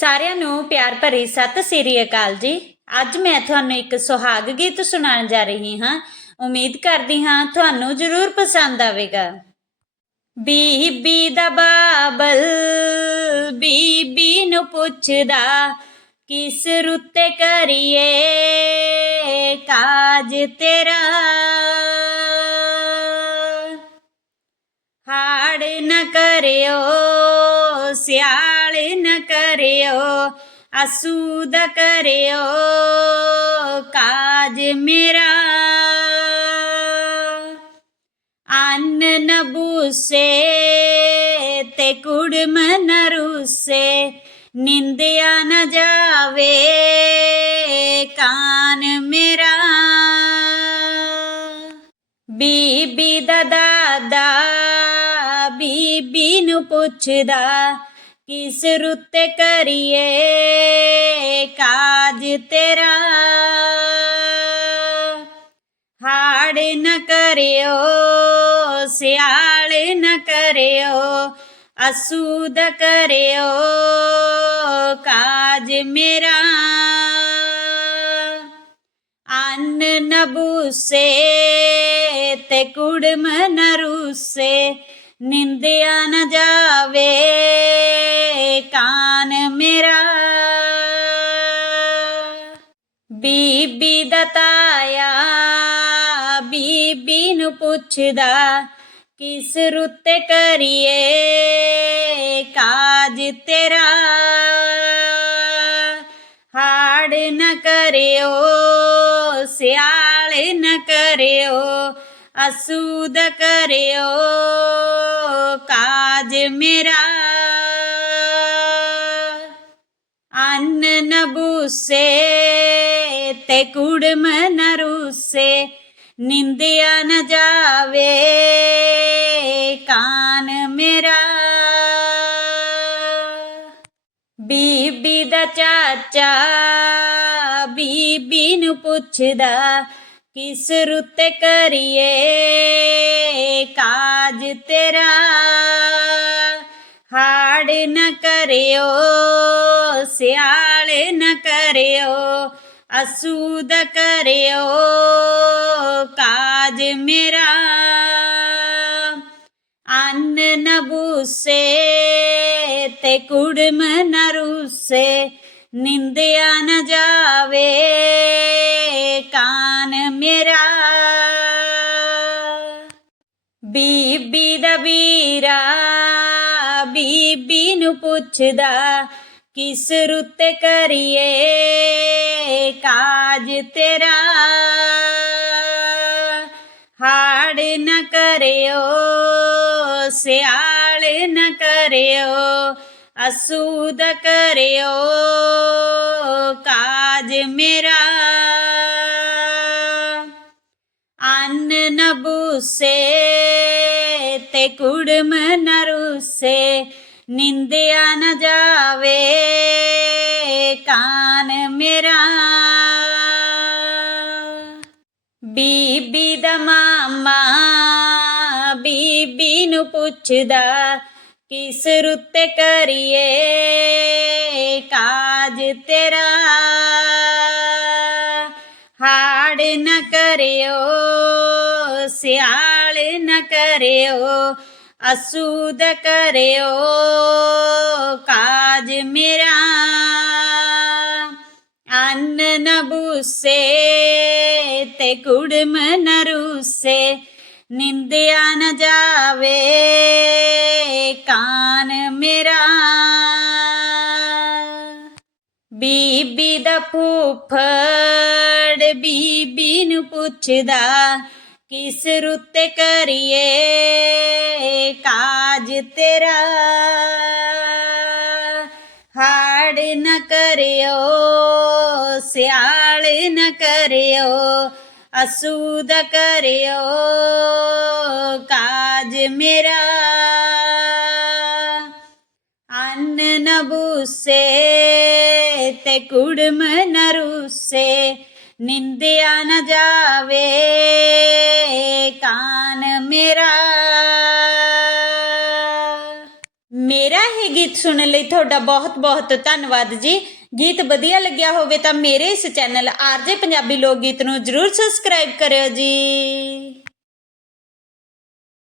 ਸਾਰਿਆਂ ਨੂੰ ਪਿਆਰ ਭਰੀ ਸਤਿ ਸ੍ਰੀ ਅਕਾਲ ਜੀ। ਅੱਜ ਮੈਂ ਤੁਹਾਨੂੰ ਇੱਕ ਸੁਹਾਗ ਗੀਤ ਸੁਣਾਉਣ ਜਾ ਰਹੀ ਹਾਂ। ਉਮੀਦ ਕਰਦੀ ਹਾਂ ਤੁਹਾਨੂੰ ਜ਼ਰੂਰ ਪਸੰਦ ਆਵੇਗਾ। ਬੀਬੀ ਦਾ ਬਾਬਲ ਬੀਬੀ ਨੂੰ ਪੁੱਛਦਾ, ਕਿਸ ਰੁੱਤੇ ਕਰੀਏ ਕਾਜ ਤੇਰਾ? ਹਾੜ ਨਾ ਕਰਿਓ ਸਿਆਲ ਨ ਕਰਿਓ, ਅਸੂਦ ਕਰਿਓ, ਕਾਜ ਮੇਰਾ। ਅੰਨ ਨ ਬੂਸੇ ਤੇ ਕੁੜਮ ਨ ਰੂਸੇ, ਨਿੰਦਿਆ ਨ ਜਾਵੇ ਕਾਨ ਮੇਰਾ। ਬੀਬੀ ਦਾ ਦਾਦਾ ਬੀਬੀ ਪੁੱਛਦਾ, ਕਿਸ ਰੁੱਤ ਕਰੀਏ ਕਾਜ ਤੇਰਾ? ਹਾੜ ਨ ਕਰਿਓ, ਸਿਆਲ ਨ ਕਰਿਓ, ਅਸੂਦ ਕਰਿਓ, ਕਾਜ ਮੇਰਾ। ਅੰਨ ਨ ਬੂਸੇ ਤੇ ਕੁੜਮ ਨਰੂਸੇ ਨਿੰਦਿਆ ਨਾ ਜਾਵੇ, ਕਾਨ ਮੇਰਾ। ਬੀਬੀ ਦਾ ਤਾਇਆ ਬੀਬੀ ਨੂੰ ਪੁੱਛਦਾ, ਕਿਸ ਰੁੱਤ ਕਰੀਏ, ਕਾਜ ਤੇਰਾ। ਹਾੜ ਨ ਕਰਿਓ, ਸਿਆਲ ਨ ਕਰਿਓ ਅਸੂਦ ਕਰਿਓ, ਕਾਜ ਮੇਰਾ। ਅੰਨ ਨ ਬੂਸੇ ਤੇ ਕੁੜਮ ਨ ਰੂਸੇ ਨਿੰਦਿਆ ਨ ਜਾਵੇ, ਕਾਨ ਮੇਰਾ। ਬੀਬੀ ਦਾ ਚਾਚਾ ਬੀਬੀ ਨੂੰ ਪੁੱਛਦਾ ਕਿਸ ਰੁੱਤ ਕਰੀਏ? ਕਾਜ ਤੇਰਾ ਹਾੜ ਨ ਕਰਿਓ, ਸਿਆਲ ਨ ਕਰਿਓ, ਅਸੂਦ ਕਰਿਓ, ਕਾਜ ਮੇਰਾ ਅੰਨ ਨ ਬੂਸੇ ਤੇ ਕੁੜਮ ਨ ਰੂਸੇ, ਨਿੰਦਿਆ ਨ ਜਾਵੇ। ਮੇਰਾ ਬੀਬੀ ਦਾ ਵੀਰਾ ਬੀਬੀ ਨੂੰ ਪੁੱਛਦਾ, ਕਿਸ ਰੁੱਤੇ ਕਰੀਏ ਕਾਜ ਤੇਰਾ। ਹਾੜ ਨਾ ਕਰਿਓ, ਸਿਆਲ ਨਾ ਕਰਿਓ, ਅਸੂਦ ਕਰਿਓ, ਕਾਜ ਮੇਰਾ। ਨ ਤੇ ਕੁੜਮ ਨ ਰੂਸੇ, ਨਿੰਦਿਆ ਨ ਜਾਵੇ ਕਾਨ ਮੇਰਾ। ਬੀਬੀ ਦਾ ਮਾਮਾ ਬੀਬੀ ਨੂੰ ਪੁੱਛਦਾ, ਕਿਸ ਰੁੱਤੇ ਕਰੀਏ ਕਾਜ ਤੇਰਾ? ਸਿਆਲ ਨ ਕਰਿਓ, ਅਸੂਦ ਕਰਿਓ, ਕਾਜ ਮੇਰਾ। ਅੰਨ ਨ ਬੂਸੇ ਤੇ ਕੁੜਮ ਨ ਰੂਸੇ, ਨਿੰਦਿਆ ਨ ਜਾਵੇ ਕਾਨ ਮੇਰਾ। ਬੀਬੀ ਦਾ ਫੂਫੜ ਬੀਬੀ ਨੂੰ ਪੁੱਛਦਾ ਕਿਸ ਰੁੱਤੇ ਕਰੀਏ ਕਾਜ ਤੇਰਾ? ਹਾੜ ਨ ਕਰਿਓ, ਸਿਆਲ ਨ ਕਰਿਓ, ਅਸੂਦ ਕਰਿਓ, ਕਾਜ ਮੇਰਾ। ਅੰਨ ਨ ਬੂਸੇ ਤੇ ਕੁੜਮ ਨ ਰੂਸੇ ਨਿੰਦਿਆ ਨ ਜਾਵੇ, ਕਾਨ ਮੇਰਾ। ਮੇਰਾ ਇਹ ਗੀਤ ਸੁਣਨ ਲਈ ਤੁਹਾਡਾ ਬਹੁਤ-ਬਹੁਤ ਧੰਨਵਾਦ ਜੀ। ਗੀਤ ਵਧੀਆ ਲੱਗਿਆ ਹੋਵੇ ਤਾਂ ਮੇਰੇ ਇਸ ਚੈਨਲ ਆਰਜੇ ਪੰਜਾਬੀ ਲੋਕ ਗੀਤ ਨੂੰ ਜਰੂਰ ਸਬਸਕ੍ਰਾਈਬ ਕਰਿਓ ਜੀ।